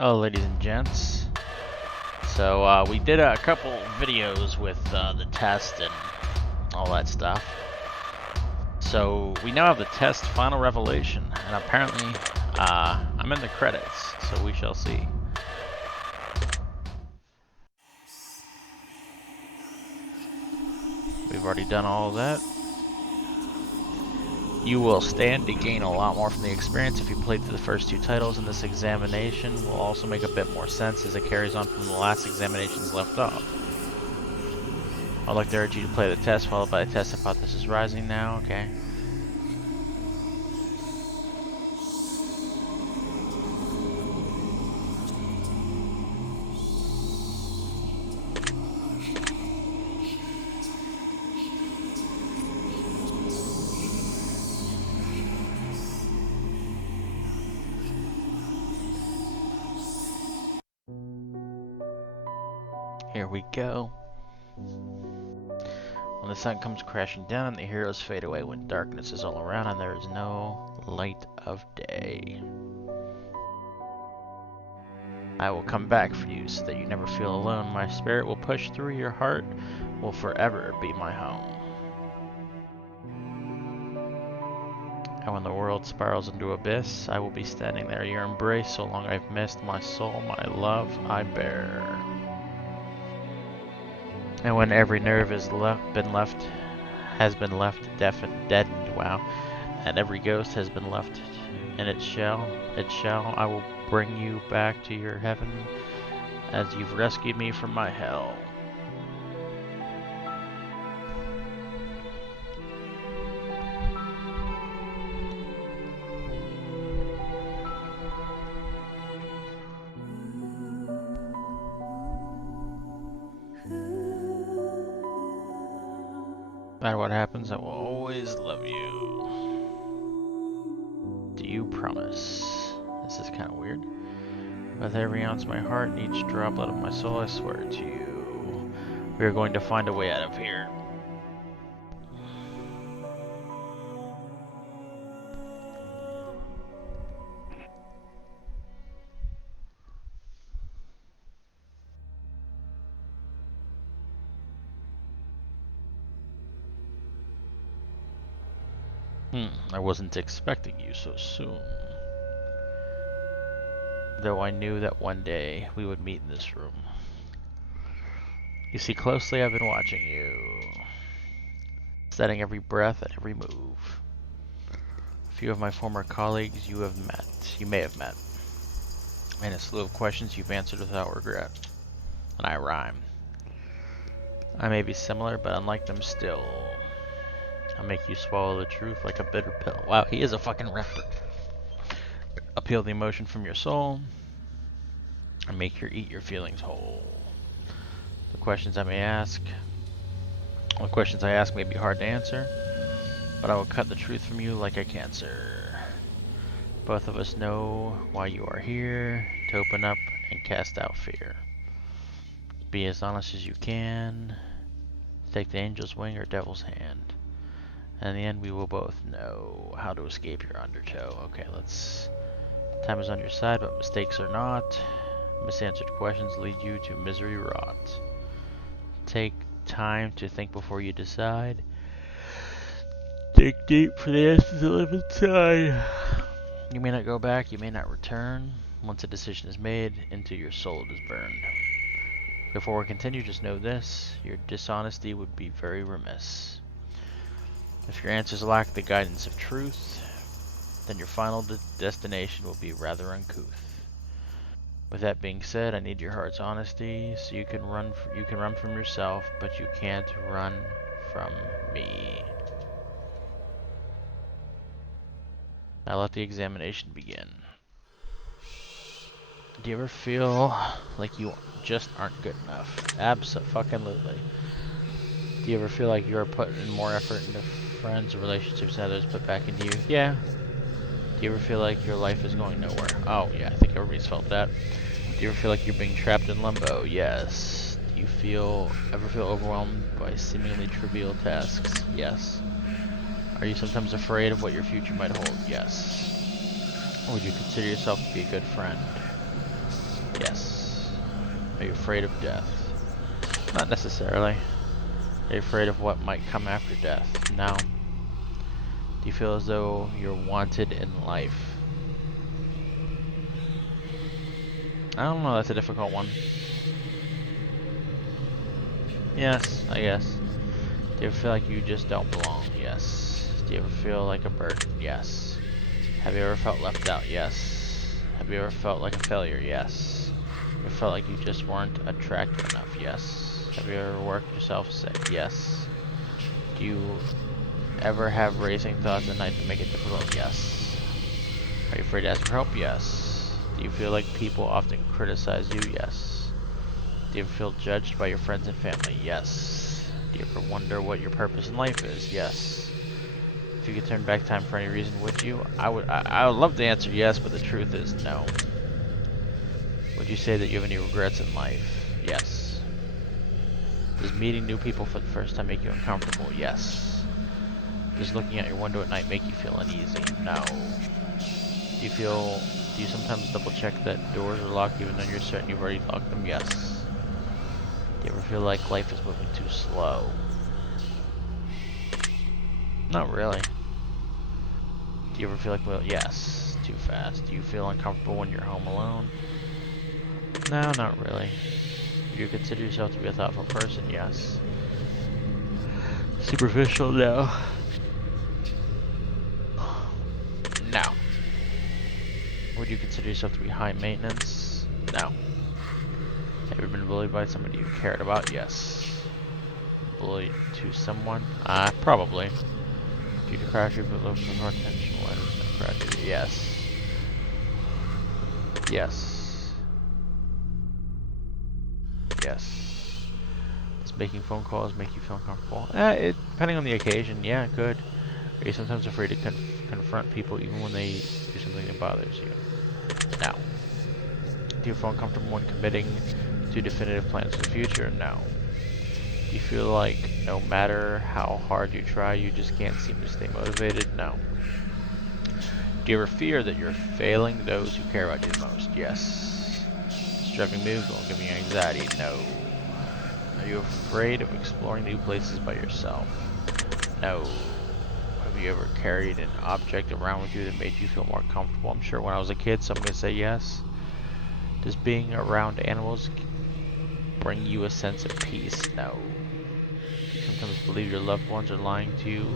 Hello, ladies and gents. So we did a couple videos with the test and all that stuff. So we now have the test final revelation, and apparently I'm in the credits, so we shall see. We've already done all of that. You will stand to gain a lot more from the experience if you played through the first two titles, and this examination will also make a bit more sense as it carries on from the last examinations left off. I'd like to urge you to play the test followed by the test hypothesis rising now, okay? Here we go. When the sun comes crashing down and the heroes fade away, when darkness is all around and there is no light of day, I will come back for you so that you never feel alone. My spirit will push through your heart, will forever be my home. And when the world spirals into abyss, I will be standing there, your embrace so long I've missed, my soul, my love I bear. And when every nerve has been left deadened, wow, and every ghost has been left in its shell, I will bring you back to your heaven as you've rescued me from my hell. No matter what happens, I will always love you. Do you promise? This is kind of weird. With every ounce of my heart and each droplet of my soul, I swear to you, we are going to find a way out of here. I wasn't expecting you so soon. Though I knew that one day we would meet in this room. You see, closely I've been watching you, studying every breath and every move. A few of my former colleagues you may have met, and a slew of questions you've answered without regret. And I rhyme. I may be similar, but unlike them still. I'll make you swallow the truth like a bitter pill. Wow, he is a fucking rapper. Appeal the emotion from your soul, and make you eat your feelings whole. The questions I ask may be hard to answer, but I will cut the truth from you like a cancer. Both of us know why you are here, to open up and cast out fear. Be as honest as you can. Take the angel's wing or devil's hand. And in the end, we will both know how to escape your undertow. Okay, time is on your side, but mistakes are not. Misanswered questions lead you to misery wrought. Take time to think before you decide. Dig deep for the answers that live inside. You may not go back, you may not return. Once a decision is made, into your soul it is burned. Before we continue, just know this: your dishonesty would be very remiss. If your answers lack the guidance of truth, then your final destination will be rather uncouth. With that being said, I need your heart's honesty, so you can run from yourself, but you can't run from me. Now let the examination begin. Do you ever feel like you just aren't good enough? Abso-fucking-lutely. Do you ever feel like you are putting more effort into friends or relationships than others put back into you? Yeah. Do you ever feel like your life is going nowhere? Oh yeah, I think everybody's felt that. Do you ever feel like you're being trapped in limbo? Yes. Do you ever feel overwhelmed by seemingly trivial tasks? Yes. Are you sometimes afraid of what your future might hold? Yes. Would you consider yourself to be a good friend? Yes. Are you afraid of death? Not necessarily. Are you afraid of what might come after death? No. Do you feel as though you're wanted in life? I don't know, that's a difficult one. Yes, I guess. Do you ever feel like you just don't belong? Yes. Do you ever feel like a burden? Yes. Have you ever felt left out? Yes. Have you ever felt like a failure? Yes. Have you ever felt like you just weren't attractive enough? Yes. Have you ever worked yourself sick? Yes. Do you ever have racing thoughts at night that make it difficult? Yes. Are you afraid to ask for help? Yes. Do you feel like people often criticize you? Yes. Do you ever feel judged by your friends and family? Yes. Do you ever wonder what your purpose in life is? Yes. If you could turn back time for any reason, would you? I would love to answer yes, but the truth is no. Would you say that you have any regrets in life? Yes. Does meeting new people for the first time make you uncomfortable? Yes. Does looking out your window at night make you feel uneasy? No. Do you sometimes double check that doors are locked even though you're certain you've already locked them? Yes. Do you ever feel like life is moving too slow? Not really. Do you ever feel like, well, yes, too fast? Do you feel uncomfortable when you're home alone? No, not really. Do you consider yourself to be a thoughtful person? Yes. Superficial? No. No. Would you consider yourself to be high maintenance? No. Have you been bullied by somebody you cared about? Yes. Bullied to someone? Probably. Due to crash, you put low for more attention. Why does no crash? Yes. Yes. Yes. Does making phone calls make you feel uncomfortable? Depending on the occasion, yeah, it could. Are you sometimes afraid to confront people even when they do something that bothers you? No. Do you feel uncomfortable when committing to definitive plans for the future? No. Do you feel like no matter how hard you try, you just can't seem to stay motivated? No. Do you ever fear that you're failing those who care about you the most? Yes. Does driving moves will give you anxiety? No. Are you afraid of exploring new places by yourself? No. Have you ever carried an object around with you that made you feel more comfortable? I'm sure when I was a kid, so I'm going to say yes. Does being around animals bring you a sense of peace? No. Do you sometimes believe your loved ones are lying to you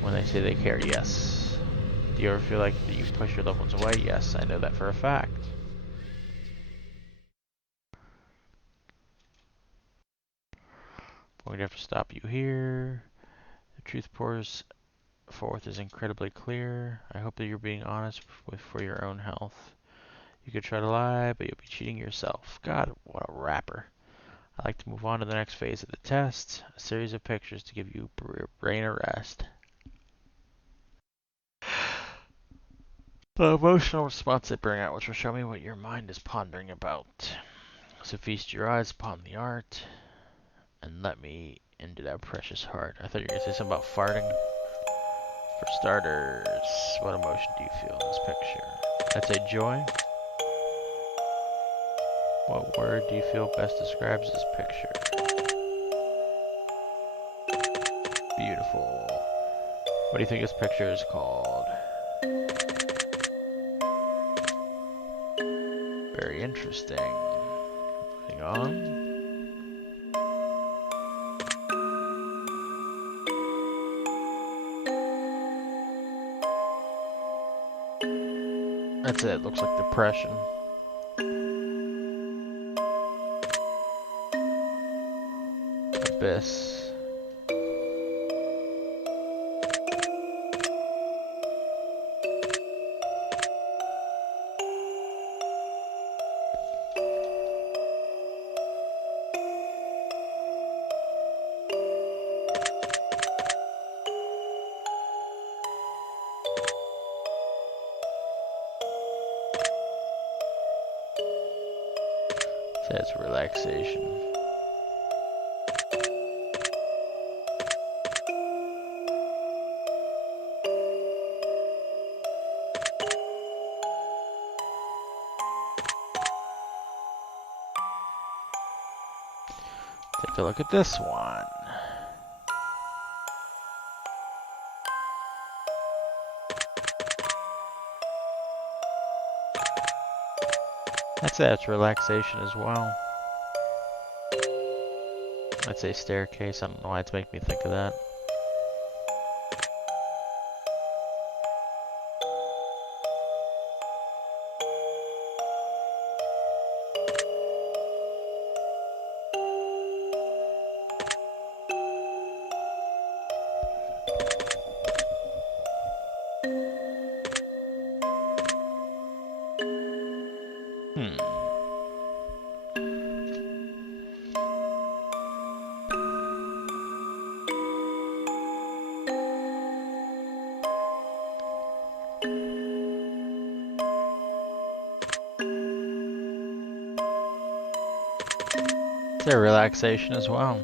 when they say they care? Yes. Do you ever feel like that you push your loved ones away? Yes, I know that for a fact. I'm going to have to stop you here. The truth pours forth is incredibly clear. I hope that you're being honest for your own health. You could try to lie, but you'll be cheating yourself. God, what a rapper. I'd like to move on to the next phase of the test, a series of pictures to give you your brain a rest. The emotional response they bring out, which will show me what your mind is pondering about. So feast your eyes upon the art, and let me into that precious heart. I thought you were going to say something about farting. For starters, what emotion do you feel in this picture? I'd say joy. What word do you feel best describes this picture? Beautiful. What do you think this picture is called? Very interesting. Moving on. That's it. Looks like depression. Abyss. Says relaxation. Take a look at this one. That's relaxation as well. That's a staircase. I don't know why it's making me think of that. It's a relaxation as well.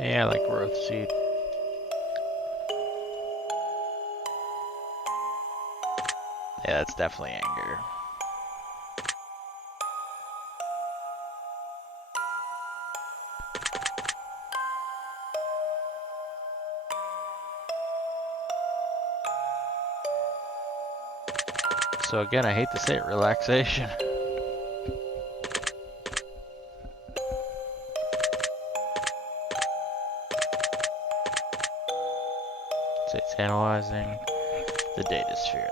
Yeah, I like growth seed. Yeah, that's definitely anger. So again, I hate to say it, relaxation. So it's analyzing the data sphere.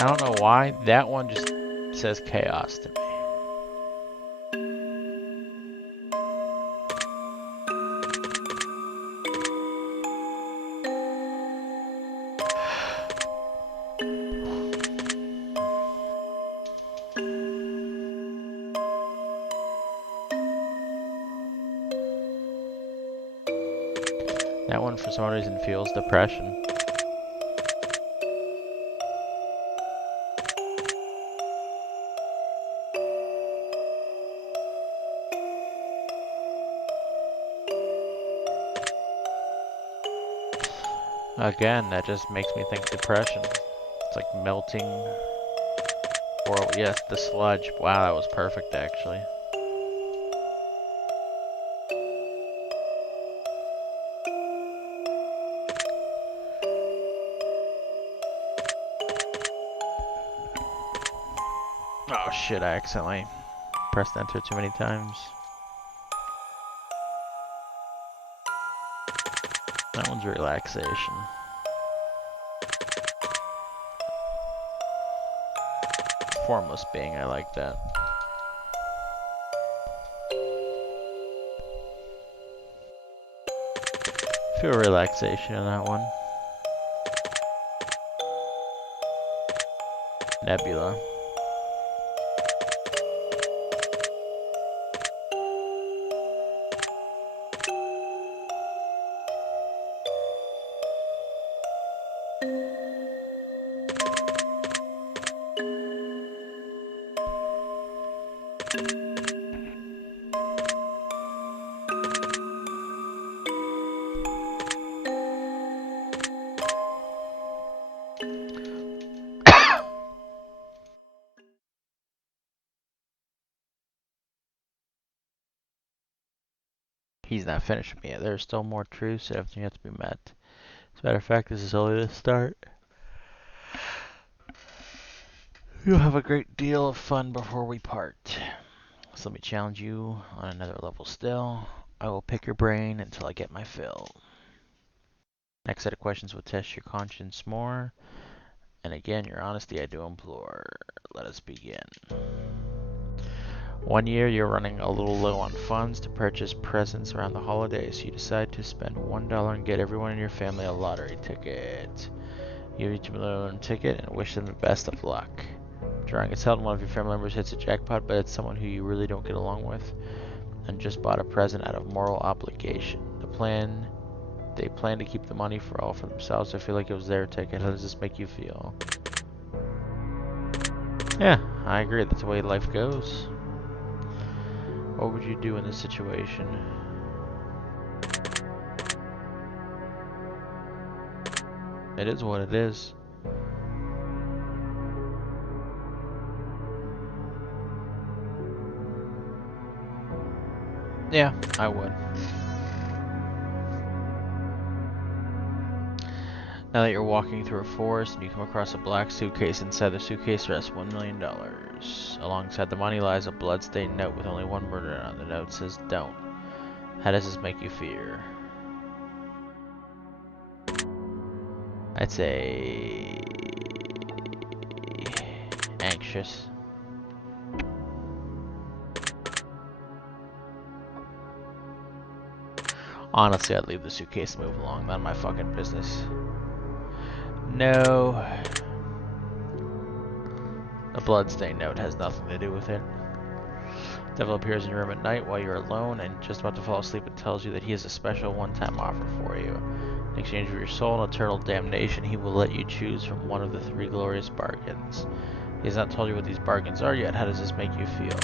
I don't know why, that one just says chaos to me. That one for some reason feels depression. Again, that just makes me think depression. It's like melting. Or, yes, the sludge. Wow, that was perfect actually. Oh shit, I accidentally pressed enter too many times. That one's relaxation. Formless being, I like that. Feel relaxation in that one. Nebula. He's not finished with me yet. There's still more truths that everything has to be met. As a matter of fact, this is only the start. You'll have a great deal of fun before we part. So let me challenge you on another level still. I will pick your brain until I get my fill. Next set of questions will test your conscience more. And again, your honesty I do implore. Let us begin. One year you're running a little low on funds to purchase presents around the holidays. You decide to spend $1 and get everyone in your family a lottery ticket. You each a lottery ticket and wish them the best of luck. Drawing is held and one of your family members hits a jackpot, but it's someone who you really don't get along with and just bought a present out of moral obligation. They plan to keep the money for themselves. I feel like it was their ticket. How does this make you feel? Yeah, I agree. That's the way life goes. What would you do in this situation? It is what it is. Yeah, I would. Now that you're walking through a forest and you come across a black suitcase, inside the suitcase rests $1 million. Alongside the money lies a bloodstained note with only one word on it. The note says, "Don't." How does this make you feel? I'd say anxious. Honestly, I'd leave the suitcase and move along. Not my fucking business. No. The bloodstained note has nothing to do with it. Devil appears in your room at night while you're alone and just about to fall asleep and tells you that he has a special one-time offer for you. In exchange for your soul and eternal damnation, he will let you choose from one of the 3 glorious bargains. He has not told you what these bargains are yet. How does this make you feel?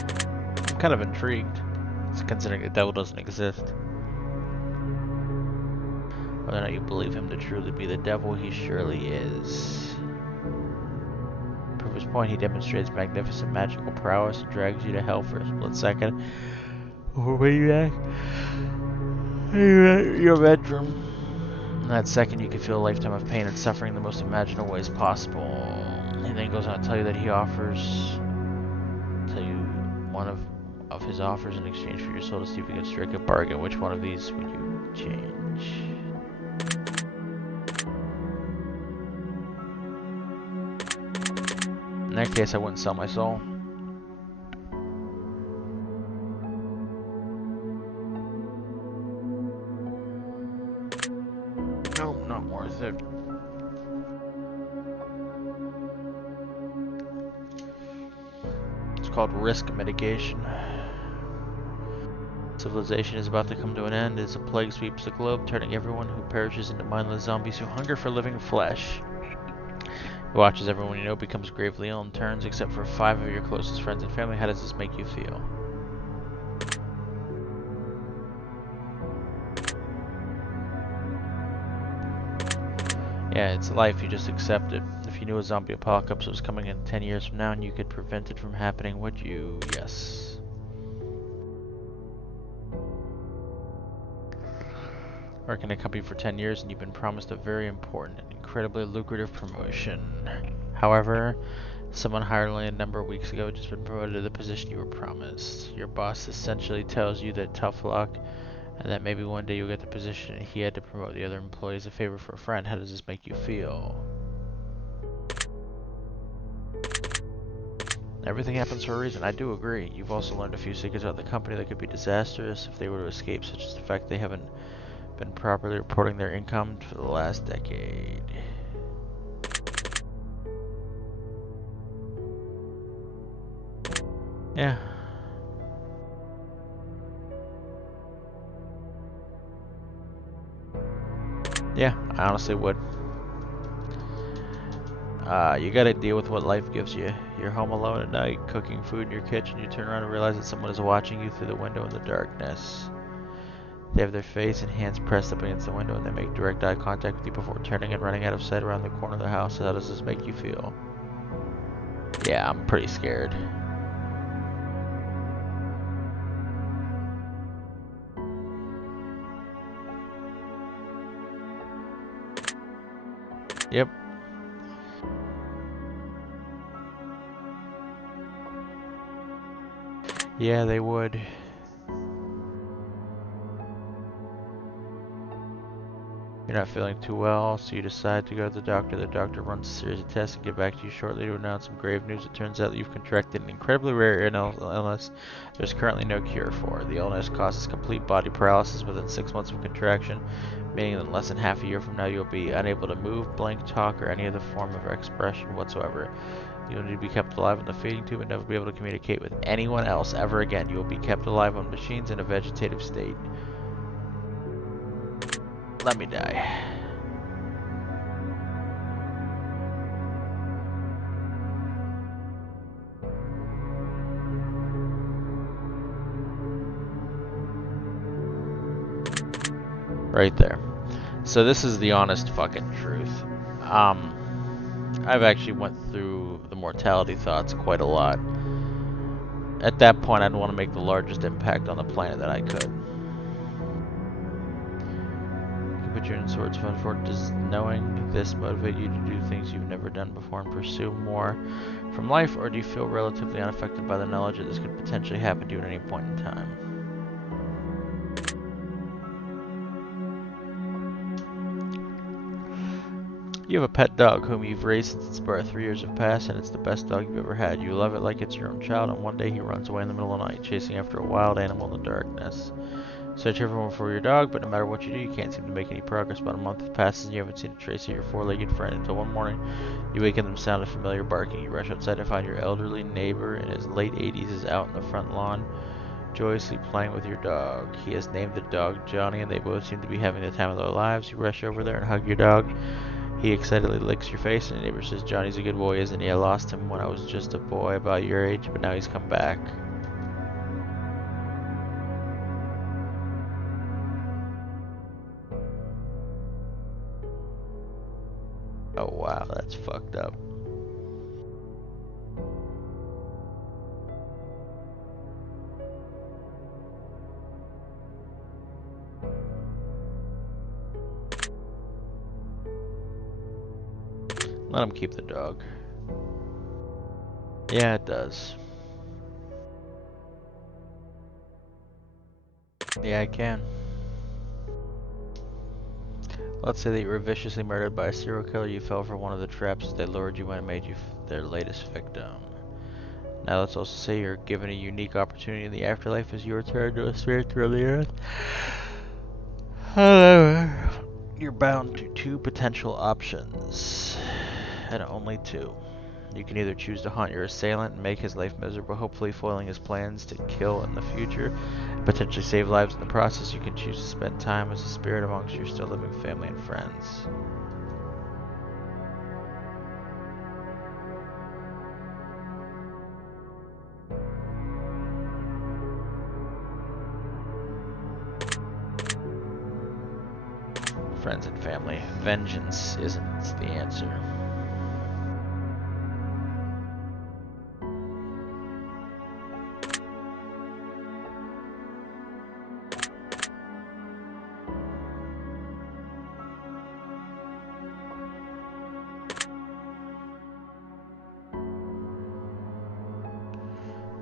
I'm kind of intrigued, considering the devil doesn't exist. Whether or not you believe him to truly be the devil, he surely is. To prove his point, he demonstrates magnificent magical prowess and drags you to hell for a split second. Or when you act in your bedroom. In that second, you can feel a lifetime of pain and suffering in the most imaginable ways possible. He then goes on to tell you that he offers one of his offers in exchange for your soul to see if you can strike a bargain. Which one of these would you change? In that case, I wouldn't sell my soul. Nope, not worth it. It's called risk mitigation. Civilization is about to come to an end as a plague sweeps the globe, turning everyone who perishes into mindless zombies who hunger for living flesh. He watches everyone you know becomes gravely ill and turns, except for 5 of your closest friends and family. How does this make you feel? Yeah, it's life, you just accept it. If you knew a zombie apocalypse was coming in 10 years from now and you could prevent it from happening, would you? Yes. Working at a company for 10 years and you've been promised a very important and incredibly lucrative promotion. However, someone hired only a number of weeks ago just been promoted to the position you were promised. Your boss essentially tells you that tough luck and that maybe one day you'll get the position and he had to promote the other employees a favor for a friend. How does this make you feel? Everything happens for a reason. I do agree. You've also learned a few secrets about the company that could be disastrous if they were to escape, such as the fact they haven't been properly reporting their income for the last decade. Yeah. Yeah, I honestly would. You gotta deal with what life gives you. You're home alone at night, cooking food in your kitchen. You turn around and realize that someone is watching you through the window in the darkness. They have their face and hands pressed up against the window and they make direct eye contact with you before turning and running out of sight around the corner of the house. How does this make you feel? Yeah, I'm pretty scared. Yep. Yeah, they would. You're not feeling too well, so you decide to go to the doctor. The doctor runs a series of tests and get back to you shortly to announce some grave news. It turns out that you've contracted an incredibly rare illness there's currently no cure for. The illness causes complete body paralysis within 6 months of contraction, meaning that in less than half a year from now you'll be unable to move, blink, talk, or any other form of expression whatsoever. You'll need to be kept alive in the feeding tube and never be able to communicate with anyone else ever again. You will be kept alive on machines in a vegetative state. Let me die. Right there. So this is the honest fucking truth. I've actually went through the mortality thoughts quite a lot. At that point, I'd want to make the largest impact on the planet that I could. You put your in swords fun for it. Does knowing this motivate you to do things you've never done before and pursue more from life, or do you feel relatively unaffected by the knowledge that this could potentially happen to you at any point in time? You have a pet dog whom you've raised since its birth. 3 years have passed, and it's the best dog you've ever had. You love it like it's your own child, and one day he runs away in the middle of the night, chasing after a wild animal in the darkness. Search everywhere for your dog, but no matter what you do, you can't seem to make any progress. About a month passes, and you haven't seen a trace of your four-legged friend until one morning you wake up to the sound of familiar barking. You rush outside to find your elderly neighbor in his late 80s is out in the front lawn, joyously playing with your dog. He has named the dog Johnny, and they both seem to be having the time of their lives. You rush over there and hug your dog. He excitedly licks your face, and the neighbor says, "Johnny's a good boy, isn't he? I lost him when I was just a boy about your age, but now he's come back." Oh wow, that's fucked up. Let him keep the dog. Yeah, it does. Yeah, I can. Let's say that you were viciously murdered by a serial killer. You fell for one of the traps they lured you in and made you their latest victim. Now let's also say you're given a unique opportunity in the afterlife as you return to a spirit through the earth. However, you're bound to two potential options, and only two. You can either choose to haunt your assailant and make his life miserable, hopefully foiling his plans to kill in the future, potentially save lives in the process. You can choose to spend time as a spirit amongst your still living family and friends. Friends and family. Vengeance isn't the answer.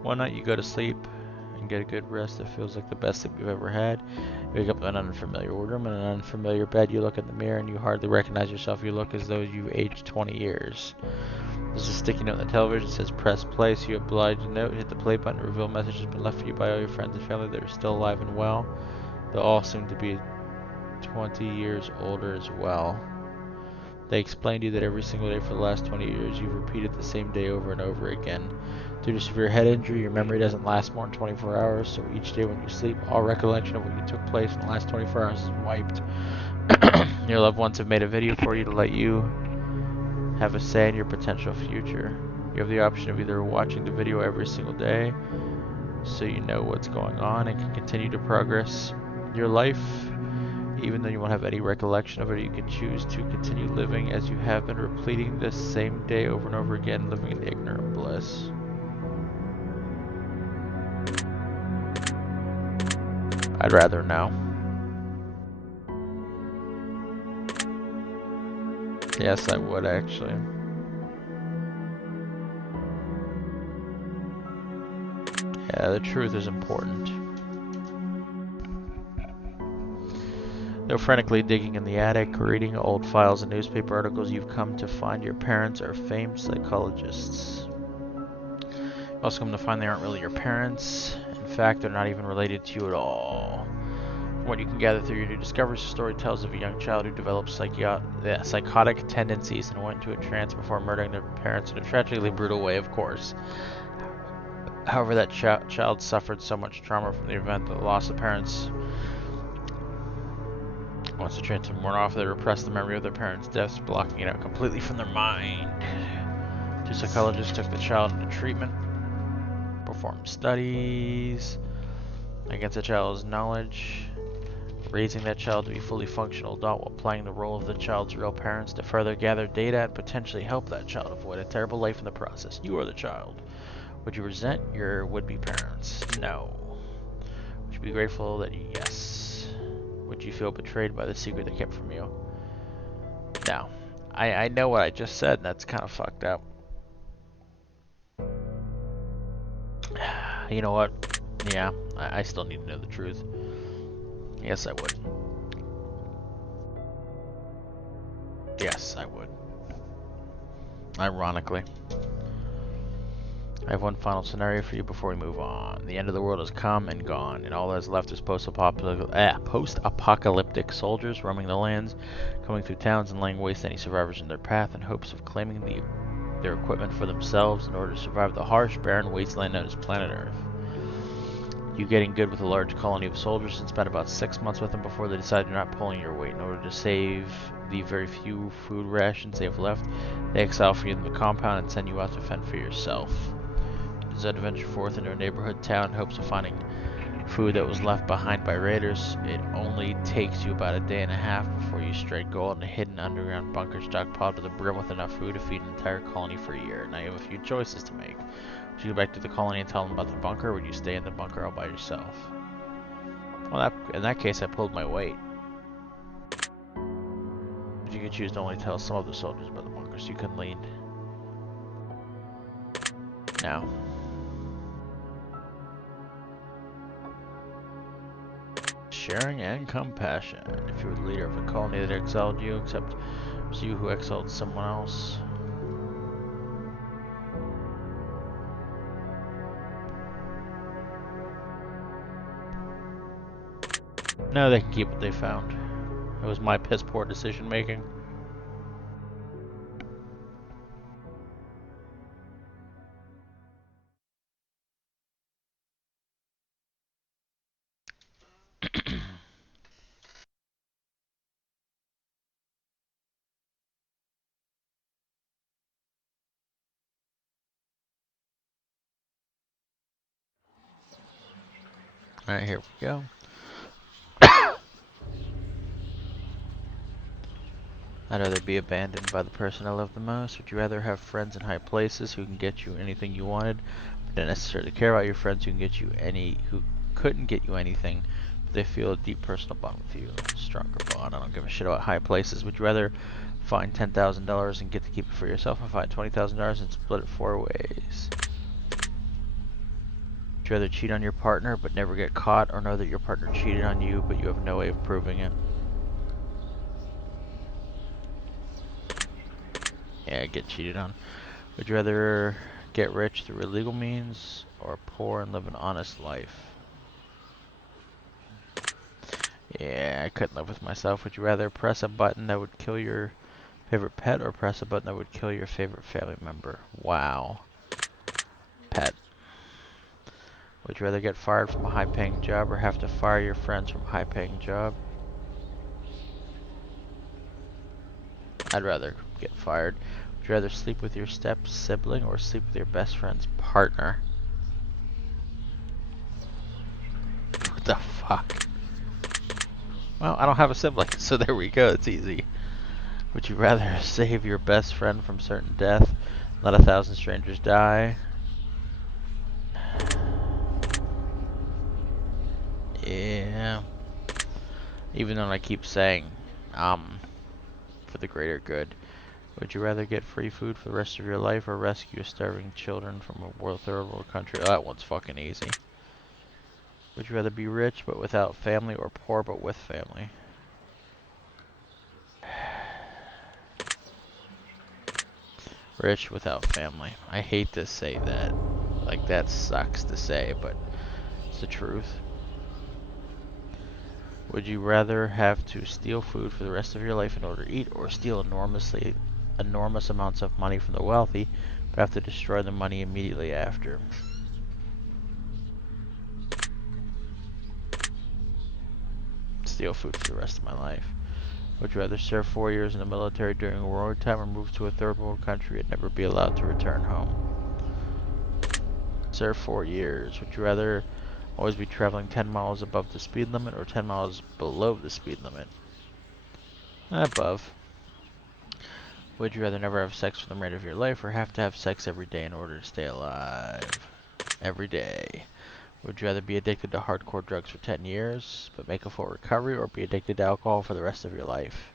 One night you go to sleep and get a good rest that feels like the best sleep you've ever had. You wake up in an unfamiliar room, in an unfamiliar bed. You look in the mirror and you hardly recognize yourself. You look as though you've aged 20 years. There's a sticky note on the television that says press play, so you oblige the note, hit the play button, reveal a message has been left for you by all your friends and family that are still alive and well. They'll all seem to be 20 years older as well. They explain to you that every single day for the last 20 years you've repeated the same day over and over again. Due to severe head injury, your memory doesn't last more than 24 hours, so each day when you sleep, all recollection of what you took place in the last 24 hours is wiped. Your loved ones have made a video for you to let you have a say in your potential future. You have the option of either watching the video every single day so you know what's going on and can continue to progress your life, even though you won't have any recollection of it. You can choose to continue living as you have been, repeating this same day over and over again, living in ignorant bliss. I'd rather know. Yes, I would actually. Yeah, the truth is important. Though frantically digging in the attic, reading old files and newspaper articles, you've come to find your parents are famed psychologists. You also come to find they aren't really your parents. In fact, they're not even related to you at all. From what you can gather through your new discoveries, the story tells of a young child who developed psychotic tendencies and went into a trance before murdering their parents in a tragically brutal way, of course. However, that child suffered so much trauma from the event that the loss of parents. Once the trance had worn off, they repressed the memory of their parents' deaths, blocking it out completely from their mind. Two psychologists took the child into treatment, performed studies against the child's knowledge, raising that child to be a fully functional adult while playing the role of the child's real parents to further gather data and potentially help that child avoid a terrible life in the process. You are the child. Would you resent your would-be parents? No. Would you be grateful that yes? Would you feel betrayed by the secret they kept from you? No. I know what I just said, and that's kind of fucked up. You know what? Yeah, I still need to know the truth. Yes, I would. Yes, I would. Ironically. I have one final scenario for you before we move on. The end of the world has come and gone, and all that is left is post-apocalyptic soldiers roaming the lands, coming through towns and laying waste to any survivors in their path in hopes of claiming their equipment for themselves in order to survive the harsh, barren wasteland known as planet Earth. You get in good with a large colony of soldiers and spend about 6 months with them before they decide you're not pulling your weight. In order to save the very few food rations they have left, they exile for you in the compound and send you out to fend for yourself. As I adventure forth into a neighborhood town in hopes of finding food that was left behind by raiders, it only takes you about a day and a half before you strike gold in a hidden underground bunker stockpiled to the brim with enough food to feed an entire colony for a year. Now you have a few choices to make. Would you go back to the colony and tell them about the bunker, or would you stay in the bunker all by yourself? Well, in that case, I pulled my weight. But you could choose to only tell some of the soldiers about the bunker, so you can lead. Now. Sharing and compassion. If you were the leader of a colony that exiled you, except it was you who exiled someone else. No, they can keep what they found. It was my piss poor decision making. Alright, here we go. I'd rather be abandoned by the person I love the most. Would you rather have friends in high places who can get you anything you wanted, but don't necessarily care about your friends who couldn't get you anything, but they feel a deep personal bond with you? Stronger bond. I don't give a shit about high places. Would you rather find $10,000 and get to keep it for yourself, or find $20,000 and split it 4 ways? Would you rather cheat on your partner but never get caught, or know that your partner cheated on you but you have no way of proving it? Yeah, get cheated on. Would you rather get rich through illegal means, or poor and live an honest life? Yeah, I couldn't live with myself. Would you rather press a button that would kill your favorite pet, or press a button that would kill your favorite family member? Wow. Pet. Would you rather get fired from a high-paying job, or have to fire your friends from a high-paying job? I'd rather get fired. Would you rather sleep with your step-sibling, or sleep with your best friend's partner? What the fuck? Well, I don't have a sibling, so there we go. It's easy. Would you rather save your best friend from certain death, let 1,000 strangers die? Yeah. Even though I keep saying, for the greater good. Would you rather get free food for the rest of your life, or rescue starving children from a third world country? Oh, that one's fucking easy. Would you rather be rich but without family, or poor but with family? Rich without family. I hate to say that. Like, that sucks to say, but it's the truth. Would you rather have to steal food for the rest of your life in order to eat, or steal enormous amounts of money from the wealthy, but have to destroy the money immediately after? Steal food for the rest of my life. Would you rather serve 4 years in the military during a wartime or move to a third world country and never be allowed to return home? Serve 4 years. Would you rather always be traveling 10 miles above the speed limit or 10 miles below the speed limit? Above. Would you rather never have sex for the remainder of your life or have to have sex every day in order to stay alive? Every day. Would you rather be addicted to hardcore drugs for 10 years but make a full recovery, or be addicted to alcohol for the rest of your life?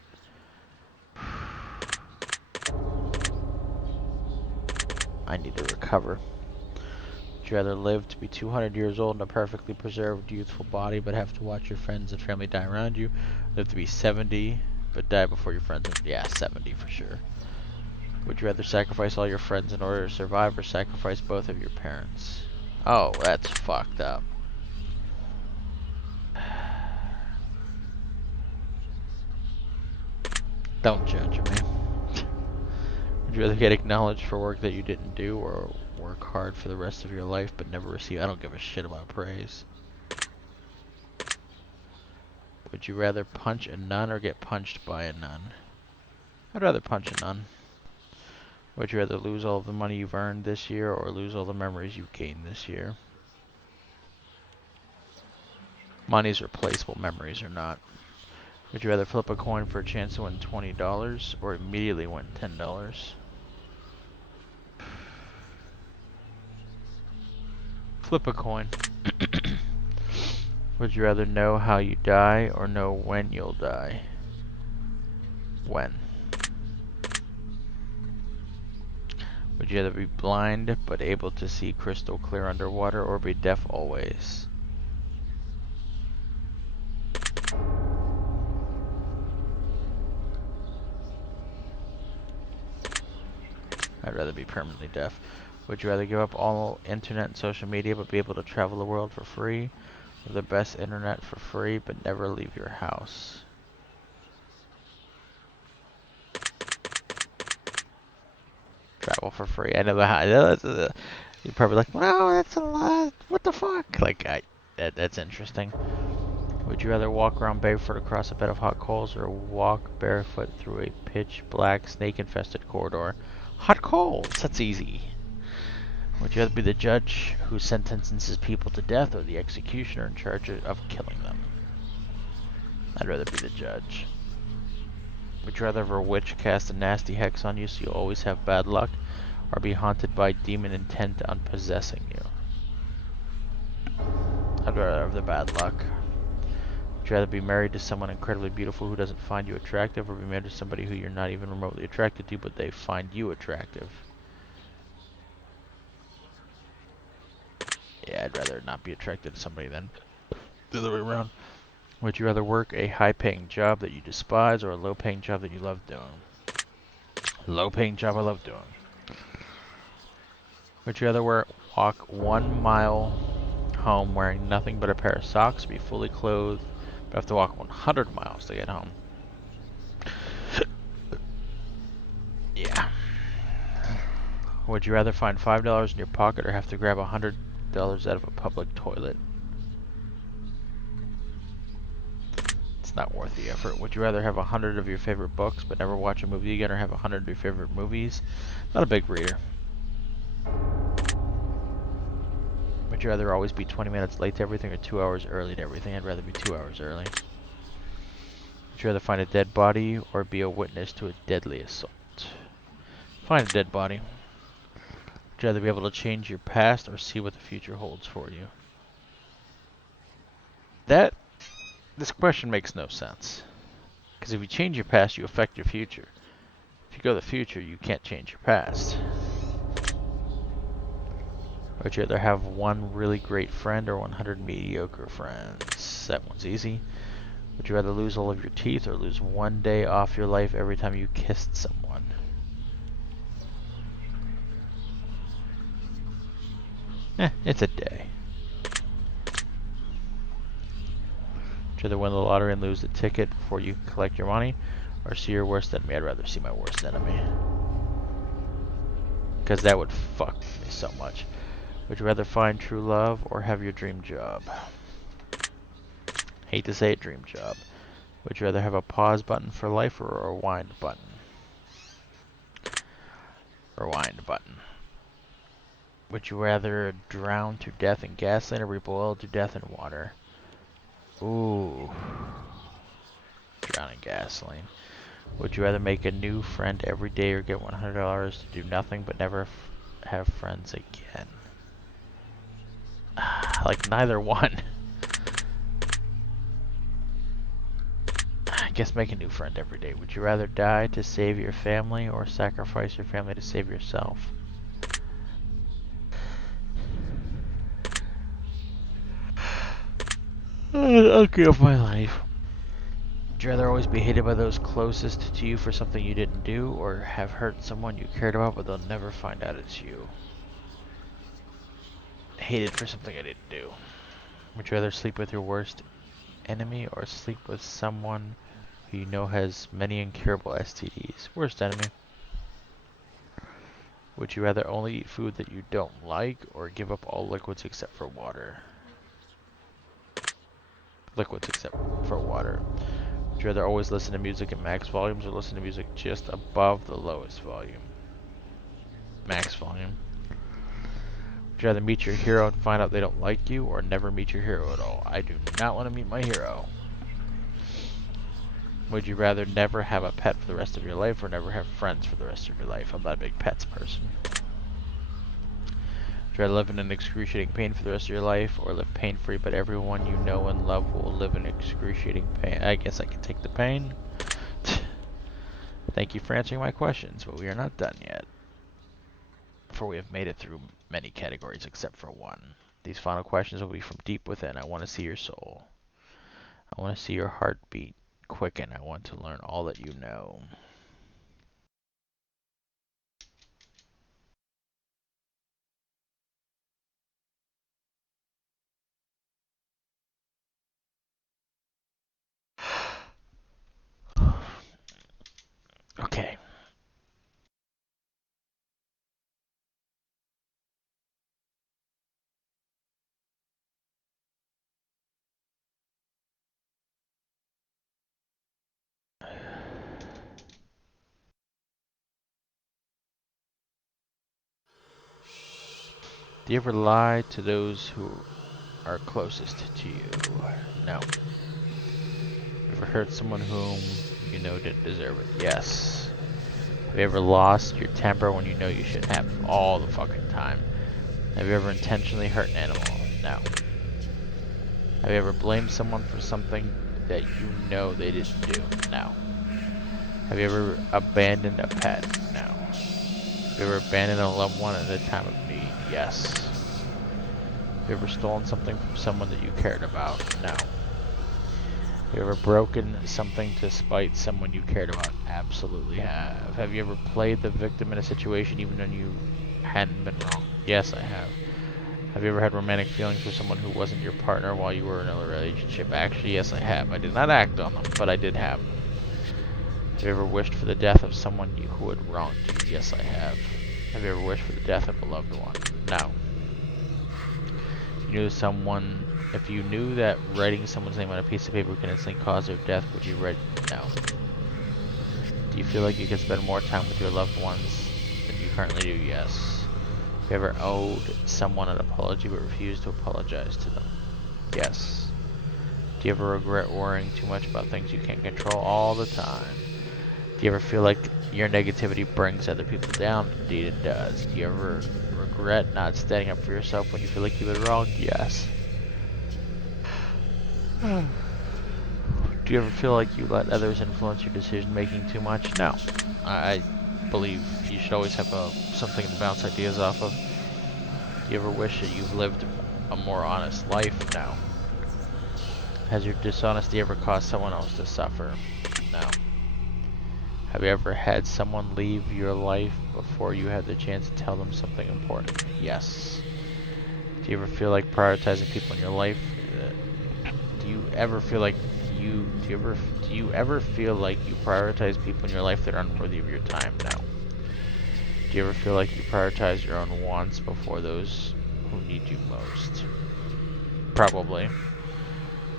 I need to recover. Would you rather live to be 200 years old in a perfectly preserved youthful body but have to watch your friends and family die around you? Live to be 70 but die before your friends? Yeah, 70 for sure. Would you rather sacrifice all your friends in order to survive, or sacrifice both of your parents? Oh, that's fucked up. Don't judge me. Would you rather get acknowledged for work that you didn't do, or work hard for the rest of your life but never receive? I don't give a shit about praise. Would you rather punch a nun or get punched by a nun? I'd rather punch a nun. Would you rather lose all of the money you've earned this year, or lose all the memories you've gained this year? Money's replaceable, memories are not. Would you rather flip a coin for a chance to win $20 or immediately win $10? Flip a coin. Would you rather know how you die or know when you'll die? When? Would you rather be blind but able to see crystal clear underwater, or be deaf always? I'd rather be permanently deaf. Would you rather give up all internet and social media but be able to travel the world for free, or the best internet for free but never leave your house? Travel for free. I know that. You're probably like, wow, that's a lot. What the fuck? Like, that's interesting. Would you rather walk around barefoot across a bed of hot coals, or walk barefoot through a pitch black snake-infested corridor? Hot coals. That's easy. Would you rather be the judge who sentences people to death, or the executioner in charge of killing them? I'd rather be the judge. Would you rather have a witch cast a nasty hex on you so you'll always have bad luck, or be haunted by a demon intent on possessing you? I'd rather have the bad luck. Would you rather be married to someone incredibly beautiful who doesn't find you attractive, or be married to somebody who you're not even remotely attracted to but they find you attractive? Yeah, I'd rather not be attracted to somebody than the other way around. Would you rather work a high-paying job that you despise, or a low-paying job that you love doing? Low-paying job I love doing. Would you rather walk 1 mile home wearing nothing but a pair of socks, be fully clothed, but have to walk 100 miles to get home? Yeah. Would you rather find $5 in your pocket, or have to grab $100 out of a public toilet? It's not worth the effort. Would you rather have 100 of your favorite books but never watch a movie again, or have 100 of your favorite movies? Not a big reader. Would you rather always be 20 minutes late to everything, or 2 hours early to everything? I'd rather be 2 hours early. Would you rather find a dead body, or be a witness to a deadly assault? Find a dead body. Would you rather be able to change your past, or see what the future holds for you? This question makes no sense. Because if you change your past, you affect your future. If you go to the future, you can't change your past. Would you rather have one really great friend, or 100 mediocre friends? That one's easy. Would you rather lose all of your teeth, or lose 1 day off your life every time you kissed someone? It's a day. Would you rather win the lottery and lose the ticket before you collect your money, or see your worst enemy? I'd rather see my worst enemy. Because that would fuck me so much. Would you rather find true love or have your dream job? Hate to say it, dream job. Would you rather have a pause button for life or a rewind button? Rewind button. Would you rather drown to death in gasoline or be boiled to death in water? Ooh. Drown in gasoline. Would you rather make a new friend every day or get $100 to do nothing but never have friends again? Like neither one. I guess make a new friend every day. Would you rather die to save your family or sacrifice your family to save yourself? I'll give my life. Would you rather always be hated by those closest to you for something you didn't do, or have hurt someone you cared about but they'll never find out it's you? Hated for something I didn't do. Would you rather sleep with your worst enemy or sleep with someone who you know has many incurable STDs? Worst enemy. Would you rather only eat food that you don't like or give up all liquids except for water? Liquids except for water. Would you rather always listen to music at max volumes or listen to music just above the lowest volume? Max volume. Would you rather meet your hero and find out they don't like you or never meet your hero at all? I do not want to meet my hero. Would you rather never have a pet for the rest of your life or never have friends for the rest of your life? I'm not a big pets person. Would you rather live in an excruciating pain for the rest of your life or live pain-free but everyone you know and love will live in excruciating pain? I guess I can take the pain. Thank you for answering my questions, but we are not done yet. For we have made it through many categories except for one. These final questions will be from deep within. I want to see your soul. I want to see your heartbeat quicken. I want to learn all that you know. Okay. Do you ever lie to those who are closest to you? No. Have you ever hurt someone whom you know didn't deserve it? Yes. Have you ever lost your temper when you know you shouldn't have all the fucking time? Have you ever intentionally hurt an animal? No. Have you ever blamed someone for something that you know they didn't do? No. Have you ever abandoned a pet? No. Have you ever abandoned a loved one at a time of need? Yes. Have you ever stolen something from someone that you cared about? No. Have you ever broken something to spite someone you cared about? Absolutely have. Have you ever played the victim in a situation even when you hadn't been wrong? Yes, I have. Have you ever had romantic feelings for someone who wasn't your partner while you were in a relationship? Actually, yes, I have. I did not act on them, but I did have them. Have you ever wished for the death of someone who had wronged you? Yes, I have. Have you ever wished for the death of a loved one? No. If you knew that writing someone's name on a piece of paper can instantly cause their death, would you write? No. Do you feel like you could spend more time with your loved ones than you currently do? Yes. Have you ever owed someone an apology but refused to apologize to them? Yes. Do you ever regret worrying too much about things you can't control? All the time. Do you ever feel like your negativity brings other people down? Indeed it does. Do you ever regret not standing up for yourself when you feel like you've been wrong? Yes. Do you ever feel like you let others influence your decision making too much? No. I believe you should always have something to bounce ideas off of. Do you ever wish that you've lived a more honest life? No. Has your dishonesty ever caused someone else to suffer? No. Have you ever had someone leave your life before you had the chance to tell them something important? Yes. Do you ever feel like prioritizing people in your life? Do you ever feel like do you ever feel like you prioritize people in your life that are unworthy of your time? No. Do you ever feel like you prioritize your own wants before those who need you most? Probably.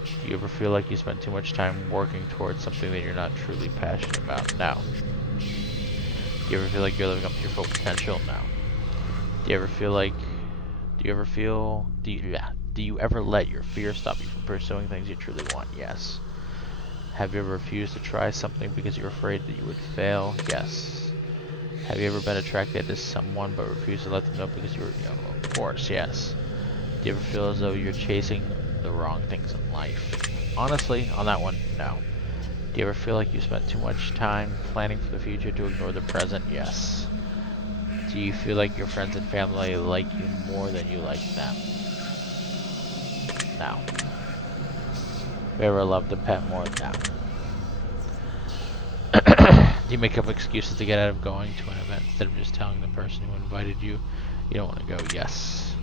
Do you ever feel like you spend too much time working towards something that you're not truly passionate about? No. Do you ever feel like you're living up to your full potential? No. Do you ever feel like do you ever let your fear stop you from pursuing things you truly want? Yes. Have you ever refused to try something because you're afraid that you would fail? Yes. Have you ever been attracted to someone but refused to let them know because you were, of course, yes. Do you ever feel as though you're chasing the wrong things in life? Honestly, on that one, no. Do you ever feel like you spent too much time planning for the future to ignore the present? Yes. Do you feel like your friends and family like you more than you like them? No. Have you ever loved a pet more? No. Do you make up excuses to get out of going to an event instead of just telling the person who invited you you don't want to go? Yes.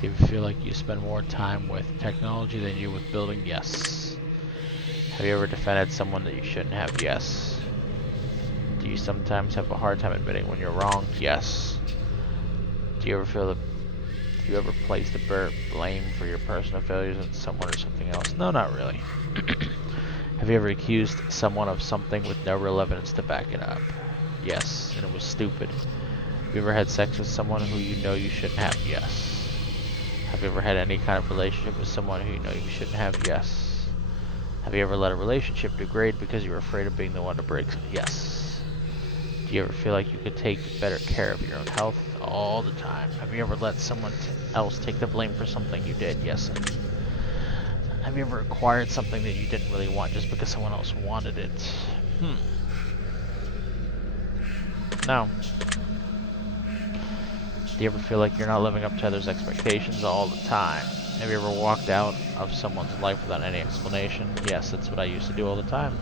Do you feel like you spend more time with technology than you with building? Yes. Have you ever defended someone that you shouldn't have? Yes. Do you sometimes have a hard time admitting when you're wrong? Yes. Do you ever feel that do you ever place the blame for your personal failures on someone or something else? No, not really. Have you ever accused someone of something with no real evidence to back it up? Yes, and it was stupid. Have you ever had sex with someone who you know you shouldn't have? Yes. Have you ever had any kind of relationship with someone who you know you shouldn't have? Yes. Have you ever let a relationship degrade because you were afraid of being the one to break it? Yes. Do you ever feel like you could take better care of your own health? All the time. Have you ever let someone else take the blame for something you did? Yes. Have you ever acquired something that you didn't really want just because someone else wanted it? No. Do you ever feel like you're not living up to others' expectations? All the time. Have you ever walked out of someone's life without any explanation? Yes, that's what I used to do all the time.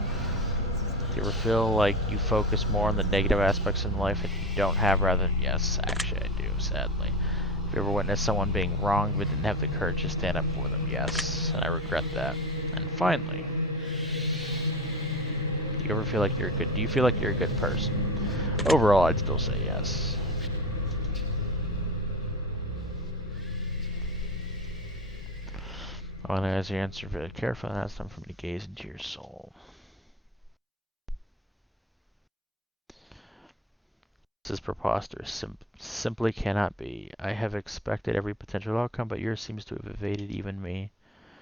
Do you ever feel like you focus more on the negative aspects in life that you don't have rather than... Yes, actually I do, sadly. Have you ever witnessed someone being wronged but didn't have the courage to stand up for them? Yes, and I regret that. And finally, do you feel like you're a good person? Overall, I'd still say yes. I want to ask your answer very carefully, and it's time for me to gaze into your soul. This is preposterous. Simply cannot be. I have expected every potential outcome, but yours seems to have evaded even me.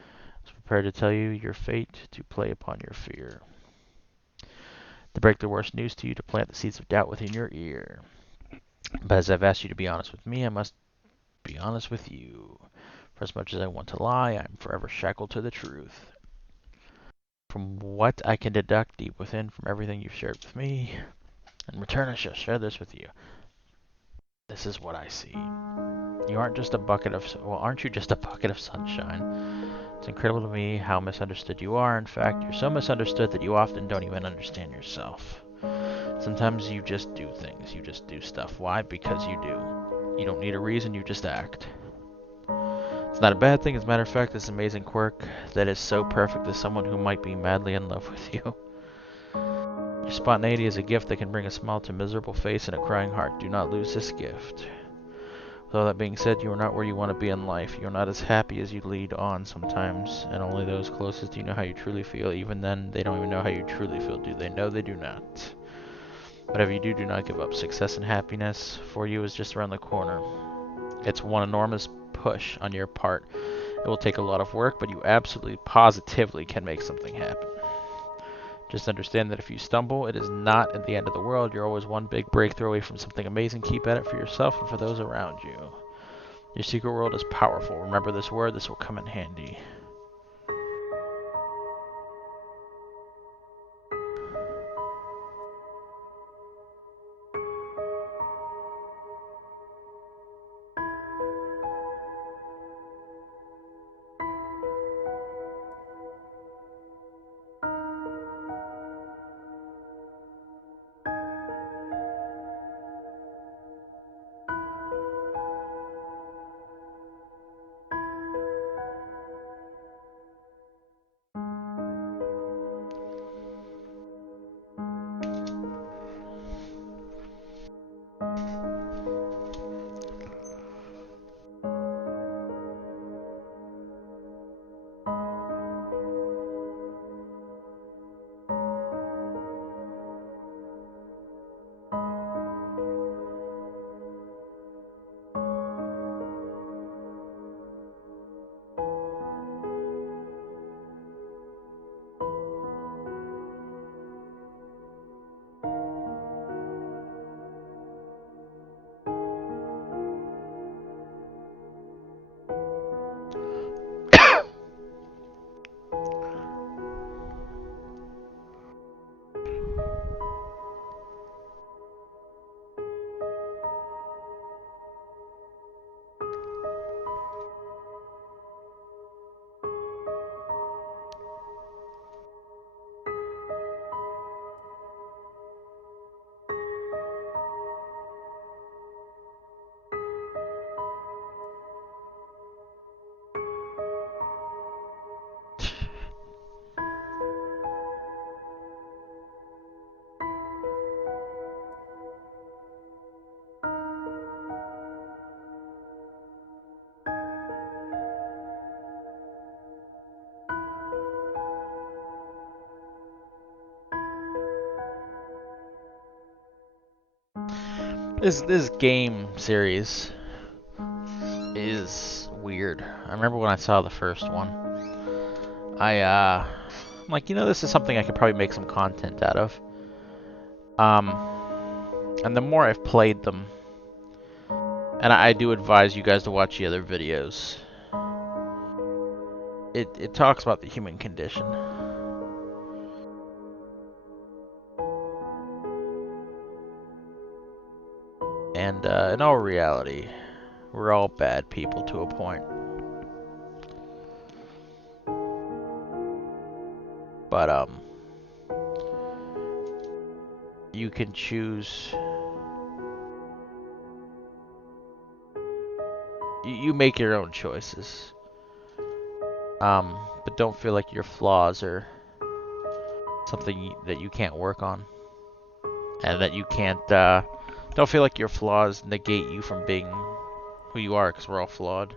I was prepared to tell you your fate, to play upon your fear. To break the worst news to you, to plant the seeds of doubt within your ear. But as I've asked you to be honest with me, I must be honest with you. For as much as I want to lie, I am forever shackled to the truth. From what I can deduct deep within from everything you've shared with me, in return I shall share this with you. This is what I see. You aren't just a bucket of, well, aren't you just a bucket of sunshine? It's incredible to me how misunderstood you are. In fact, you're so misunderstood that you often don't even understand yourself. Sometimes you just do things. You just do stuff. Why? Because you do. You don't need a reason, you just act. It's not a bad thing, as a matter of fact, this amazing quirk that is so perfect to someone who might be madly in love with you. Your spontaneity is a gift that can bring a smile to a miserable face and a crying heart. Do not lose this gift. With all that being said, you are not where you want to be in life. You are not as happy as you lead on sometimes, and only those closest to you know how you truly feel. Even then, they don't even know how you truly feel, do they? No, they do not. Whatever you do, do not give up. Success and happiness for you is just around the corner. It's one enormous push on your part. It will take a lot of work, but you absolutely, positively can make something happen. Just understand that if you stumble, it is not at the end of the world. You're always one big breakthrough away from something amazing. Keep at it for yourself and for those around you. Your secret world is powerful. Remember this word, this will come in handy. This game series is weird. I remember when I saw the first one, I'm like, this is something I could probably make some content out of. And the more I've played them, and I do advise you guys to watch the other videos, it talks about the human condition. And in all reality, we're all bad people to a point. But you can choose. You make your own choices. But don't feel like your flaws are something that you can't work on, and that you can't. Don't feel like your flaws negate you from being who you are, because we're all flawed.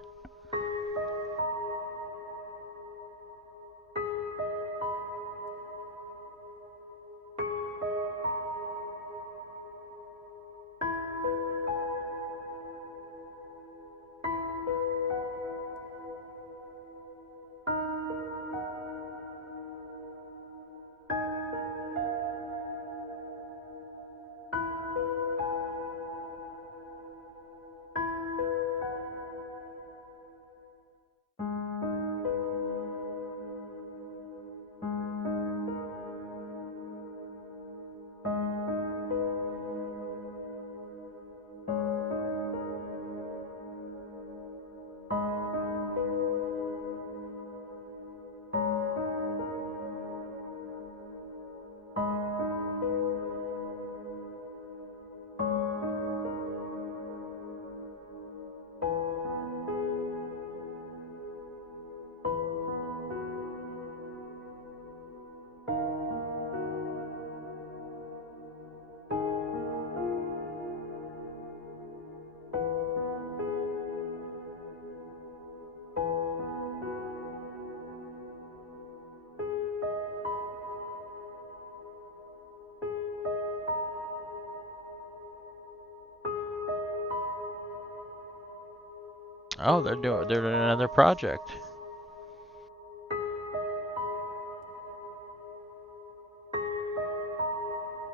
Oh, they're doing another project.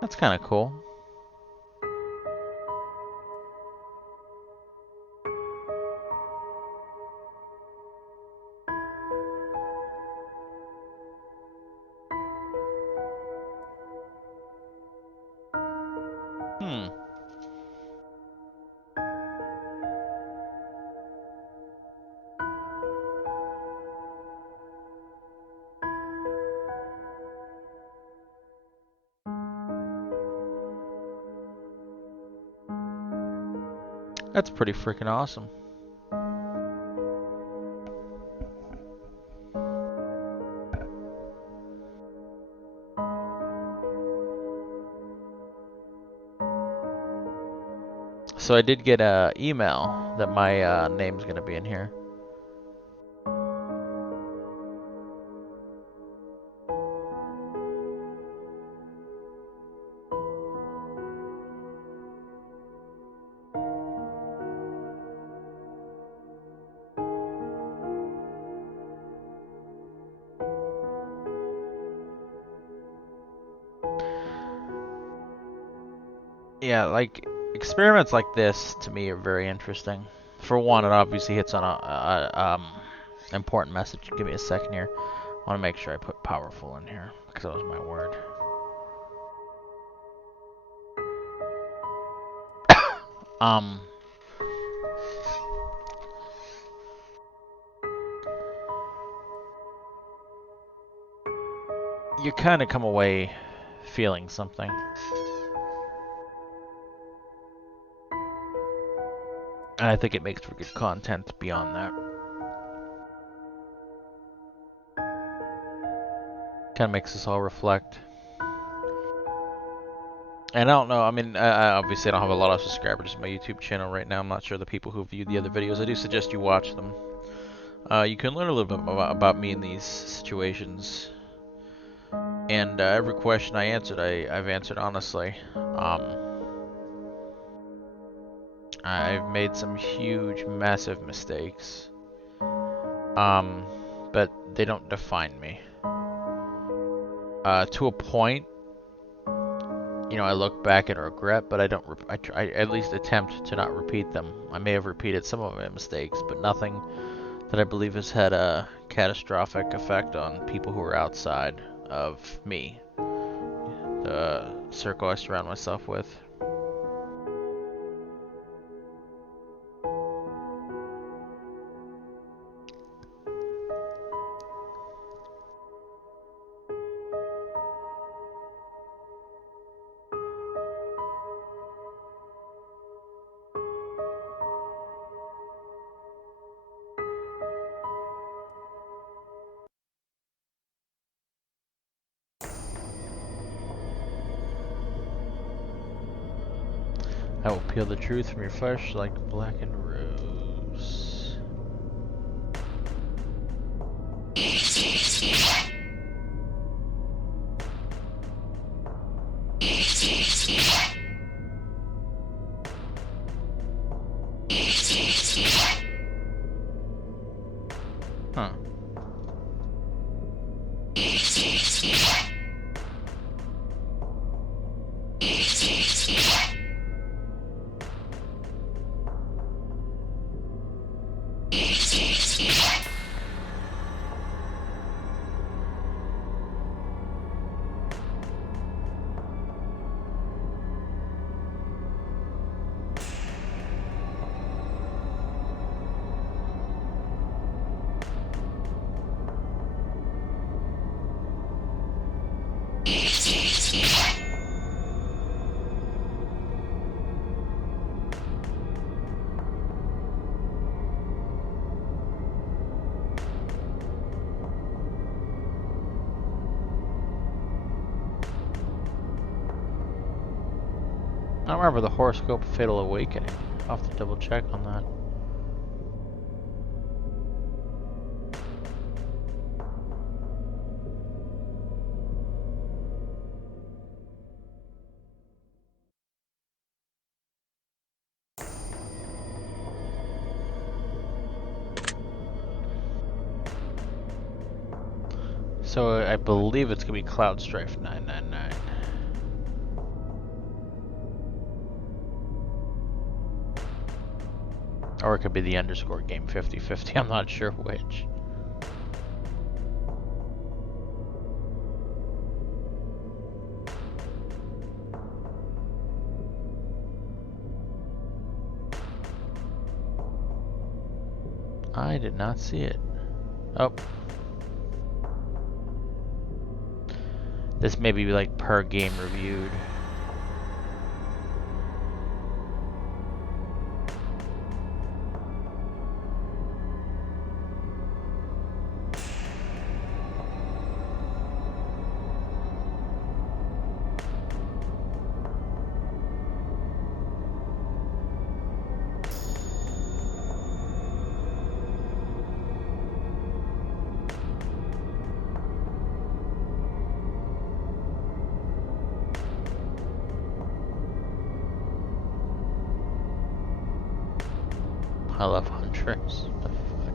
That's kind of cool. Hmm. That's pretty freaking awesome. So I did get a email that my name's gonna be in here. Yeah, like experiments like this to me are very interesting. For one, it obviously hits on a important message. Give me a second here. I want to make sure I put powerful in here because that was my word. Um, you kind of come away feeling something. And I think it makes for good content beyond that. Kind of makes us all reflect. And I don't know, I mean, I obviously don't have a lot of subscribers on my YouTube channel right now. I'm not sure the people who viewed the other videos. I do suggest you watch them. You can learn a little bit about me in these situations. And every question I answered, I've answered honestly. I've made some huge, massive mistakes. But they don't define me. To a point, you know, I look back and regret, but I don't. I at least attempt to not repeat them. I may have repeated some of my mistakes, but nothing that I believe has had a catastrophic effect on people who are outside of me, the circle I surround myself with. I will peel the truth from your flesh like blackened rose. Huh. I don't remember the horoscope of Fatal Awakening. I'll have to double check on that. So I believe it's gonna be Cloud Strife 999. Or it could be the underscore game 50/50. I'm not sure which. I did not see it. Oh. This may be like per game reviewed. I love Huntress. What the fuck?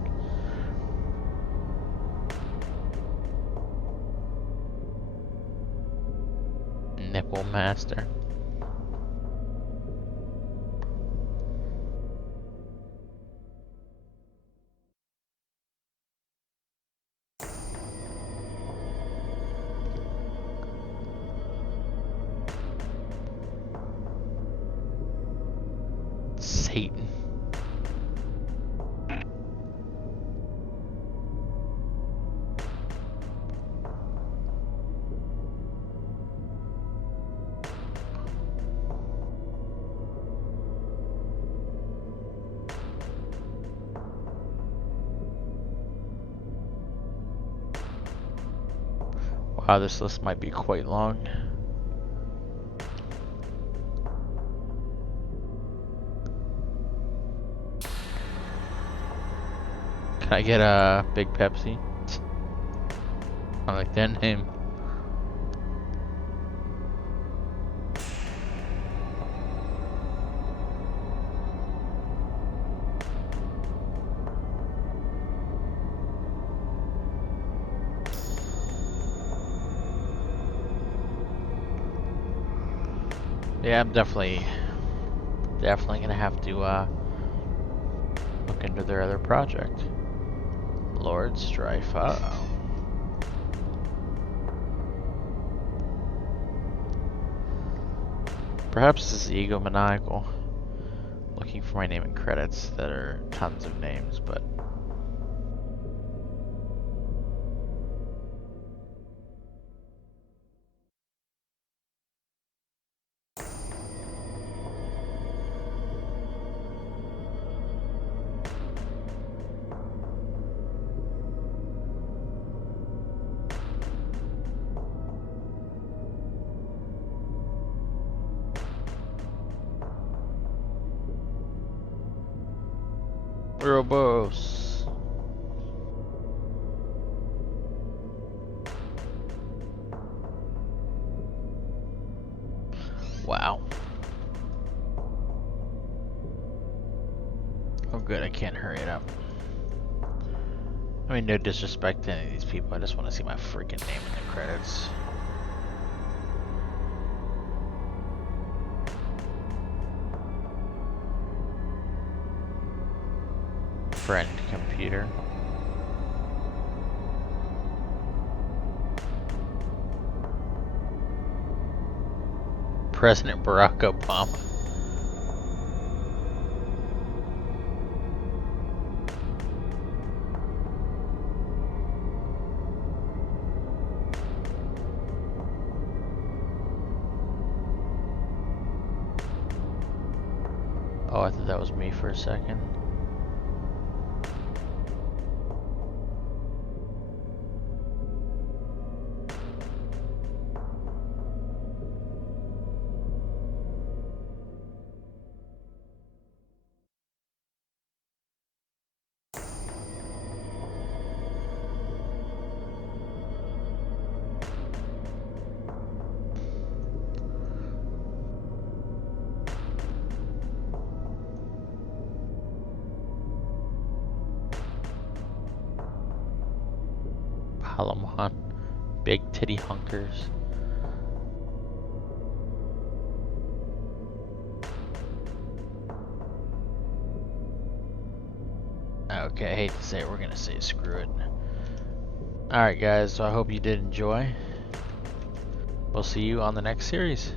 Nipple Master. Satan. Wow, this list might be quite long. Can I get a Big Pepsi? I like that name. Yeah, I'm definitely gonna have to look into their other project. Lord Strife. Uh-oh. Perhaps this is egomaniacal. Looking for my name and credits that are tons of names, but Robos. Wow. Oh good, I can't hurry it up. I mean, no disrespect to any of these people, I just want to see my freaking name in the credits. Friend computer. President Barack Obama. Oh, I thought that was me for a second. Palamon. Big titty hunkers. Okay, I hate to say it, we're gonna say screw it. Alright guys, so I hope you did enjoy. We'll see you on the next series.